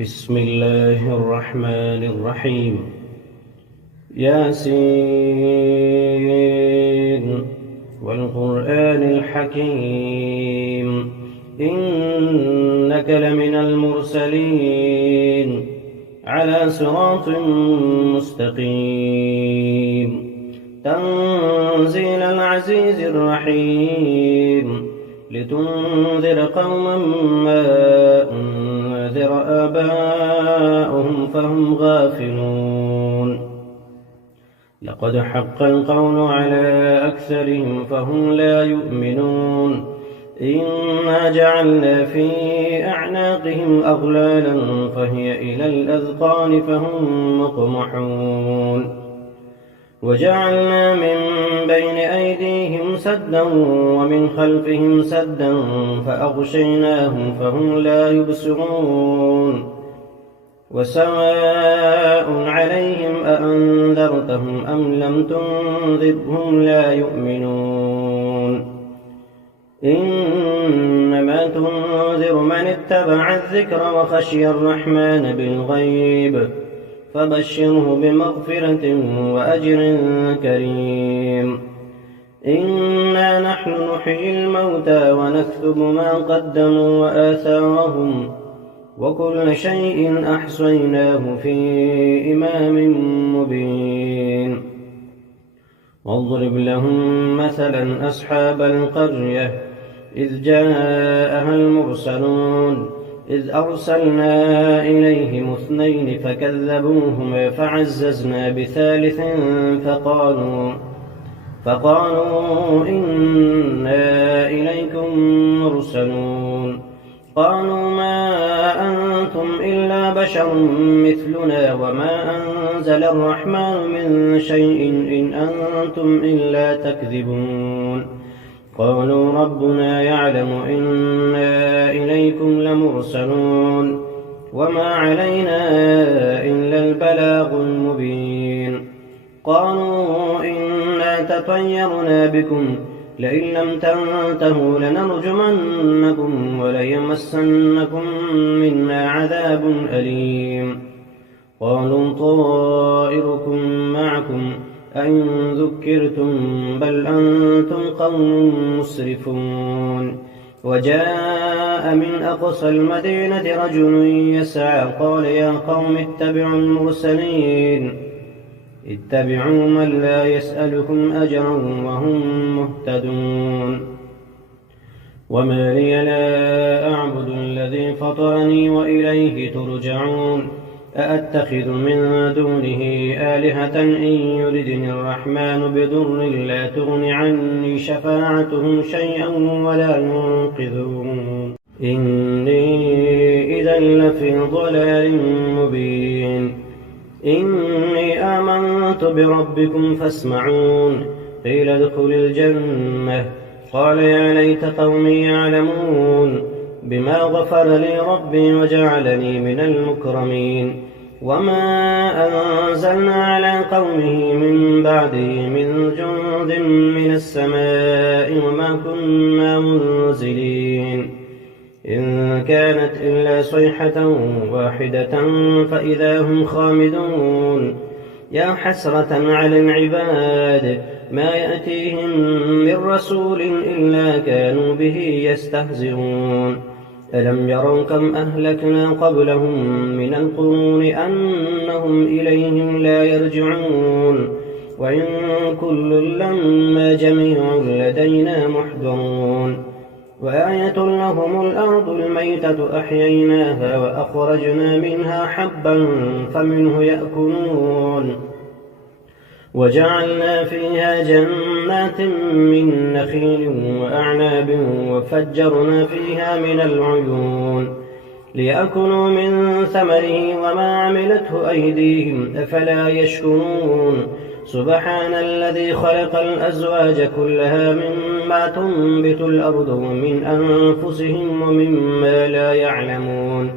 بسم الله الرحمن الرحيم. ياسين والقرآن الحكيم إنك لمن المرسلين على صراط مستقيم تنزيل العزيز الرحيم لتنذر قوما ما أنذر آباؤهم فهم غافلون لقد حق القول على أكثرهم فهم لا يؤمنون إنا جعلنا في أعناقهم أغلالا فهي إلى الأذقان فهم مقمحون وجعلنا من بين أيديهم سدا ومن خلفهم سدا فأغشيناهم فهم لا يبصرون وسواء عليهم أأنذرتهم أم لم تنذرهم لا يؤمنون إنما تنذر من اتبع الذكر وخشي الرحمن بالغيب فبشره بمغفرة وأجر كريم إنا نحن نحيي الموتى ونكتب ما قدموا وآثارهم وكل شيء أحصيناه في إمام مبين واضرب لهم مثلا أصحاب القرية إذ جاءها المرسلون إذ أرسلنا إليهم 2 فكذبوهما فعززنا بثالث فقالوا إنا إليكم مرسلون قالوا ما أنتم إلا بشر مثلنا وما أنزل الرحمن من شيء إن أنتم إلا تكذبون قالوا ربنا يعلم إنا إليكم لمرسلون وما علينا إلا البلاغ المبين قالوا إنا تطيرنا بكم لئن لم تنتهوا لنرجمنكم وليمسنكم منا عذاب أليم قالوا طائركم معكم أئن ذكرتم بل أنتم قوم مسرفون وجاء من أقصى المدينة رجل يسعى قال يا قوم اتبعوا المرسلين اتبعوا من لا يسألكم أجرا وهم مهتدون وما لي لا أعبد الذي فطرني وإليه ترجعون أأتخذ من دونه آلهة إن يردني الرحمن بضر لا تغن عني شفاعتهم شيئا ولا ينقذون إني إذا لفي ضلال مبين إني آمنت بربكم فاسمعون قيل ادخل الجنة قال يا ليت قومي يعلمون بما غفر لي ربي وجعلني من المكرمين وما أنزلنا على قومه من بعده من جند من السماء وما كنا منزلين إن كانت إلا صيحة واحدة فإذا هم خامدون يا حسرة على العباد ما يأتيهم من رسول إلا كانوا به يستهزئون ألم يروا كم أهلكنا قبلهم من القرون أنهم إليهم لا يرجعون وإن كل لما جميع لدينا محضرون وآية لهم الأرض الميتة أحييناها وأخرجنا منها حبا فمنه يأكلون وجعلنا فيها جنات من نخيل وأعناب وفجرنا فيها من العيون ليأكلوا من ثمره وما عملته أيديهم أفلا يشكرون سبحان الذي خلق الأزواج كلها مما تنبت الأرض ومن أنفسهم ومما لا يعلمون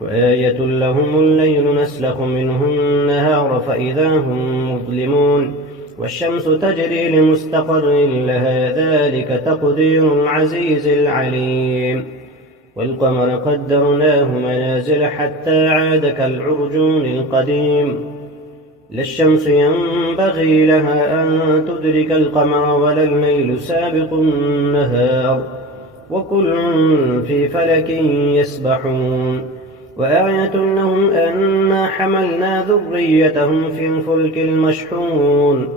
وآية لهم الليل نسلخ منه النهار فإذا هم مظلمون والشمس تجري لمستقر لها ذلك تقدير العزيز العليم والقمر قدرناه منازل حتى عاد كالعرجون القديم لا الشمس ينبغي لها أن تدرك القمر ولا الليل سابق النهار وكل في فلك يسبحون وآية لهم أنا حملنا ذريتهم في الفلك المشحون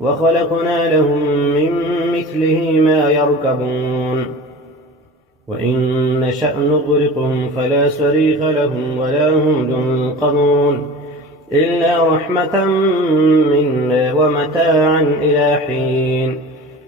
وخلقنا لهم من مثله ما يركبون وإن نشأ نغرقهم فلا صريخ لهم ولا هم ينقذون إلا رحمة منا ومتاعا إلى حين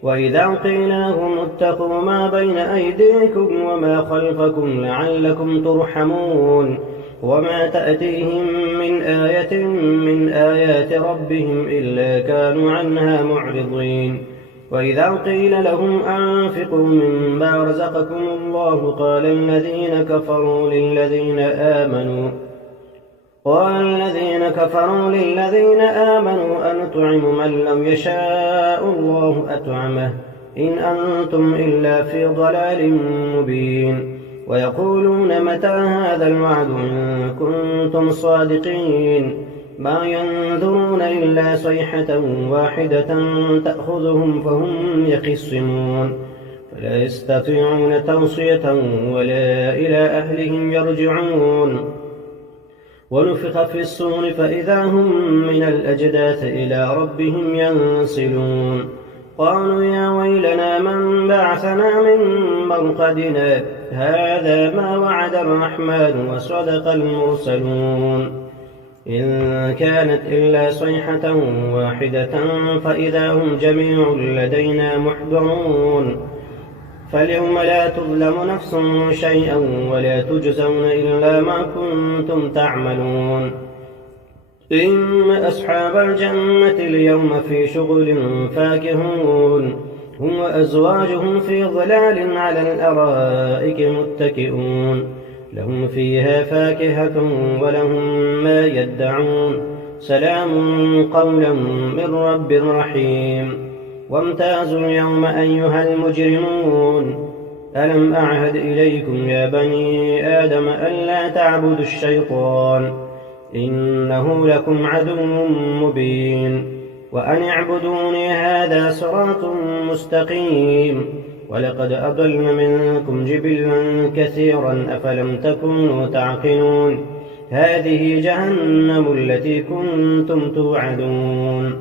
وإذا قيل لهم اتقوا ما بين أيديكم وما خلفكم لعلكم ترحمون وما تأتيهم من آية من آيات ربهم إلا كانوا عنها معرضين وإذا قيل لهم أنفقوا مما رزقكم الله قال الذين كفروا للذين آمنوا أنطعم من لم يشاء الله أطعمه إن أنتم إلا في ضلال مبين ويقولون متى هذا الوعد إن كنتم صادقين ما ينظرون إلا صيحة واحدة تأخذهم فهم يخصمون فلا يستطيعون توصية ولا إلى أهلهم يرجعون ونفخ في الصور فإذا هم من الأجداث إلى ربهم ينسلون قالوا يا ويلنا من بعثنا من مرقدنا هذا ما وعد الرحمن وصدق المرسلون إن كانت إلا صيحة واحدة فإذا هم جميع لدينا محضرون فاليوم لا تظلم نفس شيئا ولا تجزون إلا ما كنتم تعملون إن أصحاب الجنة اليوم في شغل فاكهون هم وأزواجهم في ظلال على الأرائك متكئون لهم فيها فاكهة ولهم ما يدعون سلام قولا من رب رحيم وامتازوا اليوم أيها المجرمون ألم أعهد إليكم يا بني آدم ألا تعبدوا الشيطان إنه لكم عدو مبين وأن اعبدوني هذا صراط مستقيم ولقد أضل منكم جبلا كثيرا أفلم تكونوا تعقلون هذه جهنم التي كنتم توعدون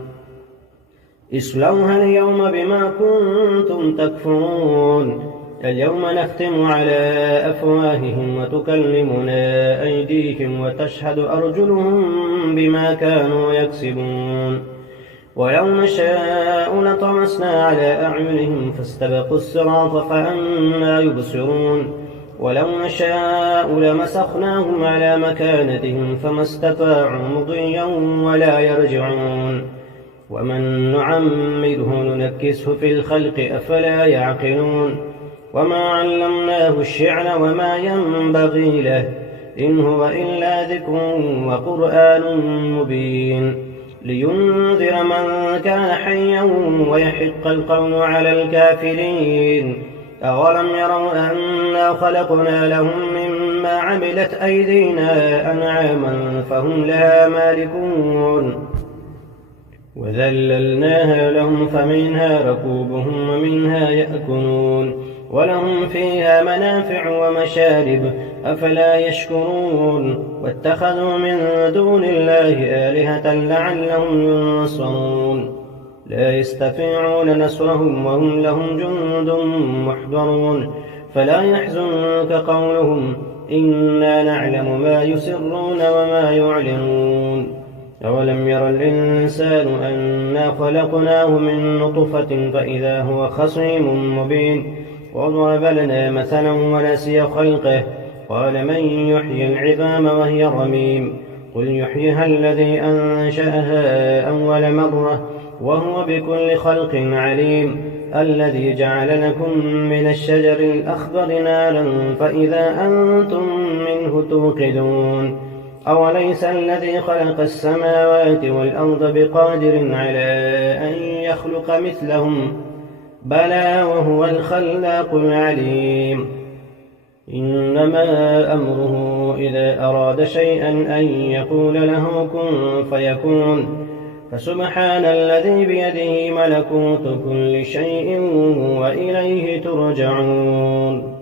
اصلوها اليوم بما كنتم تكفرون اليوم نختم على أفواههم وتكلمنا أيديهم وتشهد أرجلهم بما كانوا يكسبون ولو نشاء لطمسنا على أعينهم فاستبقوا الصراط فأنى يبصرون ولو نشاء لمسخناهم على مكانتهم فما استطاعوا مضيا ولا يرجعون ومن نعمره ننكسه في الخلق أفلا يعقلون وما علمناه الشعر وما ينبغي له إن هو إلا ذكر وقرآن مبين لينذر من كان حيا ويحق القول على الكافرين أولم يروا أنا خلقنا لهم مما عملت أيدينا أنعاما فهم لها مالكون وذللناها لهم فمنها ركوبهم ومنها يأكلون ولهم فيها منافع ومشارب أفلا يشكرون واتخذوا من دون الله آلهة لعلهم ينصرون لا يستطيعون نصرهم وهم لهم جند محضرون فلا يحزنك قولهم إنا نعلم ما يسرون وما يعلنون أولم ير الإنسان أنا خلقناه من نطفة فإذا هو خصيم مبين وضرب لنا مثلا ونسي خلقه قال من يحيي العظام وهي رميم قل يحييها الذي أنشأها أول مرة وهو بكل خلق عليم الذي جعل لكم من الشجر الأخضر نارا فإذا أنتم منه توقدون أوليس الذي خلق السماوات والأرض بقادر على أن يخلق مثلهم بلى وهو الخلاق العليم إنما أمره إذا أراد شيئا أن يقول له كن فيكون. فسبحان الذي بيده ملكوت كل شيء وإليه ترجعون.